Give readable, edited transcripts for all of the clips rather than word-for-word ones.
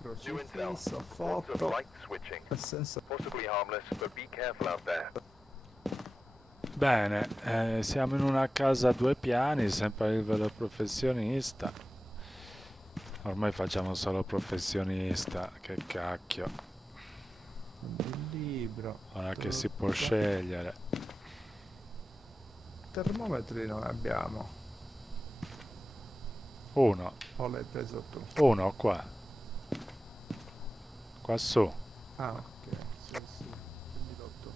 crocifisso, foto e senza... Bene, siamo in una casa a 2 piani, sempre a livello professionista. Ormai facciamo solo professionista, che cacchio. Il libro. Ora che si può scegliere. Termometri non abbiamo. Uno. O l'hai preso tu? Uno qua. Qua su. Ah, ok. Sì, sì. Quindi l'ho tu.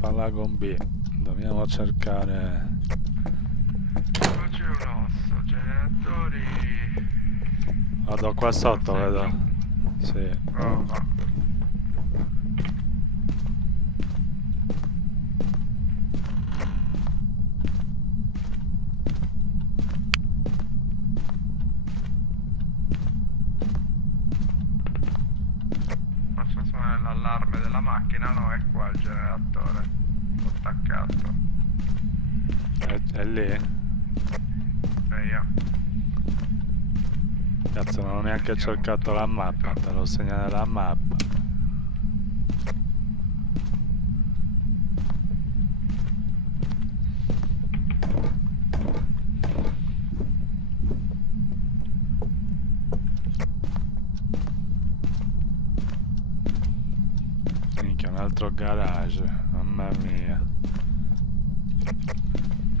Palla con B. Dobbiamo cercare... Qua c'è un osso, generatori... Vado qua sotto, vedo. Sì. Prova. Faccio suonare l'allarme della macchina, no, è qua il generatore. L'ho attaccato. È lì? E io. Cazzo, non ho neanche cercato la mappa, te lo segna nella mappa. Minchia, un altro garage, mamma mia.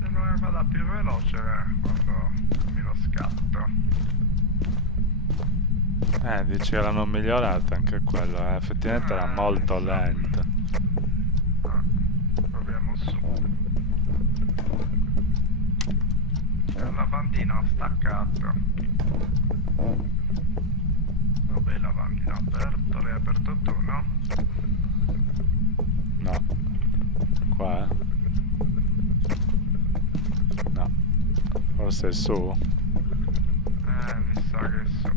Sembra che vada più veloce quando mi lo scatto. Dici che l'hanno migliorata anche quello, effettivamente era molto lento. Proviamo su. C'è un lavandino staccato. Dov'è il lavandino aperto? L'hai aperto tu, no? No. Qua? No. Forse è su? Mi sa che è su.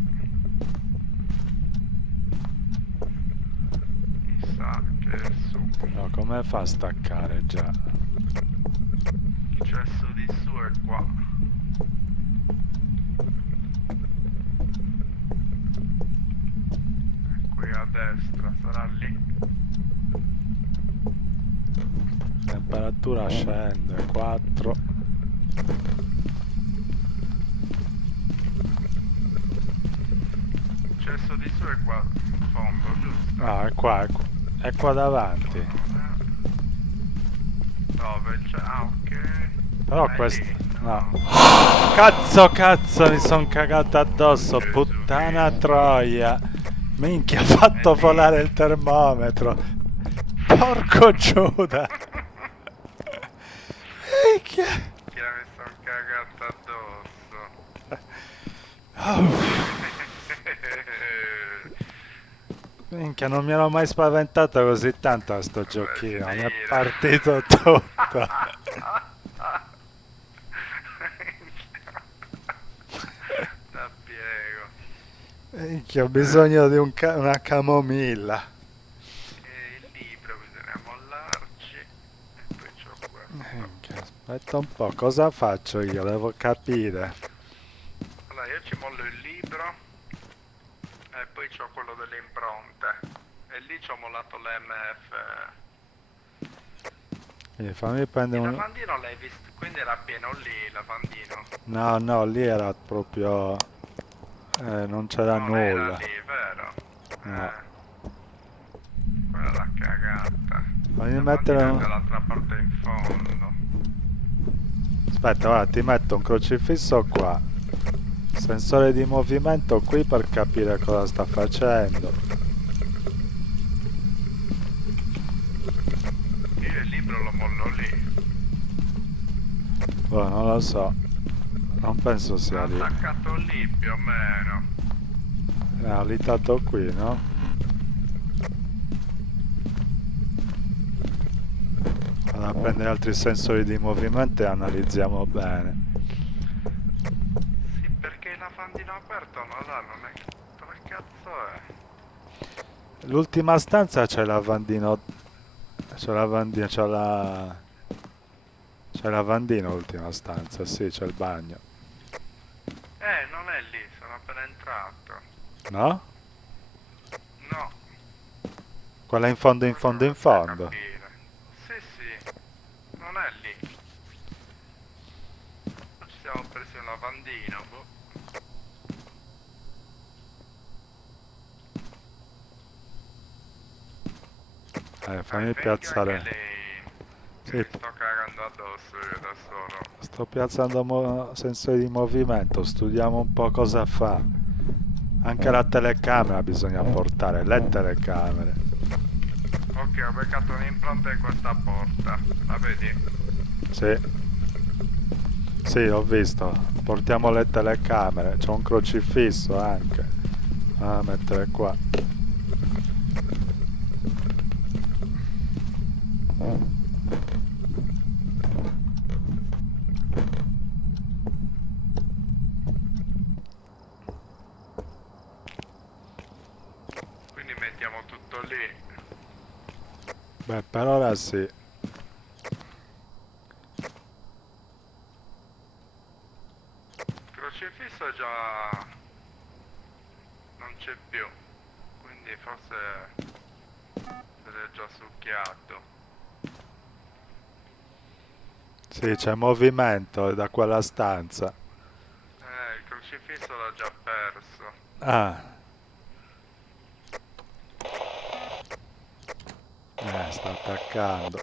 Mi sa che è su. No, come fa a staccare già? Il cesso di su è qua. È qui a destra, sarà lì. Temperatura scende, 4. Il cesso di su è qua in fondo, giusto? No, è qua, è qua davanti. Dove c'è? Ah, ok. Però È questo... lì. No. Cazzo, mi son cagato addosso, puttana troia. Minchia, ha fatto volare il termometro. Porco Giuda. Minchia. Che mi sono cagato addosso. Oh. Minchia, non mi ero mai spaventato così tanto a sto giochino. Mi è partito tutto. Da piego. Minchia, ho bisogno di una camomilla. E il libro bisogna mollarci. E poi c'ho questo. Minchia, aspetta un po', cosa faccio io? Devo capire. Allora io ci mollo il libro. E poi c'ho quello delle impronte. E lì c'ho mollato l'MF. Quindi fammi prendere Il un... lavandino l'hai visto? Quindi era pieno lì il lavandino. No, lì era proprio... non c'era Non nulla. era lì, vero? No. Quella la cagata. Fammi Il mettere lavandino è un... dall'altra parte in fondo. Aspetta, guarda, ti metto un crocifisso qua. Sensore di movimento qui per capire cosa sta facendo. Io il libro lo mollo lì. Oh, non lo so. Non penso sia lì. Attaccato lì più o meno. Ha litato qui, no? prendere altri sensori di movimento e analizziamo bene. Sì, perché il lavandino aperto ma là non è... Dove cazzo è? L'ultima stanza c'è il lavandino. C'è il lavandino, c'è la... C'è il lavandino l'ultima stanza, sì, c'è il bagno. Non è lì, sono appena entrato. No? No, Quella in fondo, in non fondo, in riesco a fondo. capire. Sì, sì, non è lì. Ci siamo presi un lavandino, boh. Fammi Venga piazzare. anche lei. Sì, Mi sto cagando addosso io da solo. sto piazzando sensori di movimento, studiamo un po' cosa fa. Anche la telecamera bisogna portare, le telecamere. Ok, ho beccato un'impronta in questa porta. La vedi? Sì. Sì, l'ho visto. Portiamo le telecamere. C'è un crocifisso anche. Ah, mettere qua. Quindi mettiamo tutto lì. Beh, per ora sì. Crocifisso già non c'è più. Quindi forse se l'è già succhiato. Sì, c'è movimento da quella stanza. Il crocifisso l'ho già perso. Ah. Sta attaccando.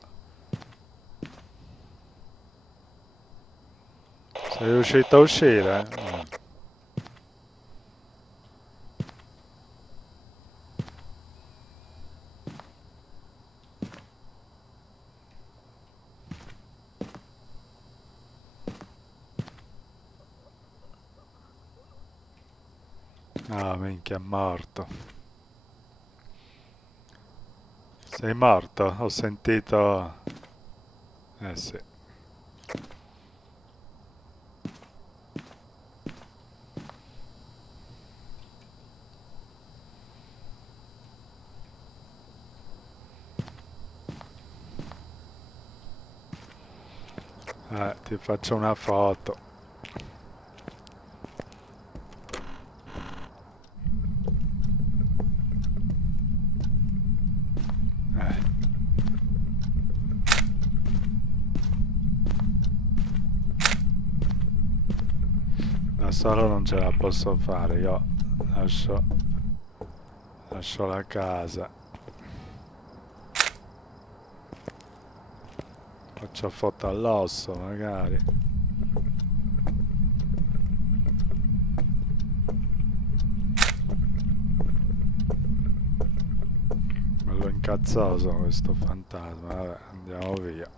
Sei riuscito a uscire? Ah, minchia, è morto. Sei morto? Ho sentito... sì. Ti faccio una foto. Da solo non ce la posso fare, io lascio la casa. Faccio foto all'osso magari. Bello incazzoso questo fantasma, vabbè, andiamo via.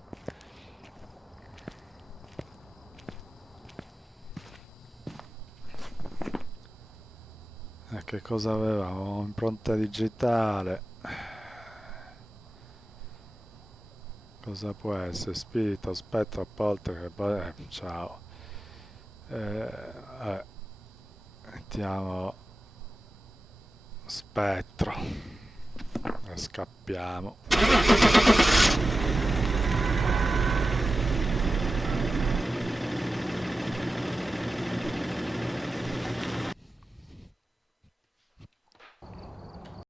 Che cosa avevamo? Impronta digitale. Cosa può essere? Spirito, spettro, poltergeist, ciao. Mettiamo spettro e scappiamo.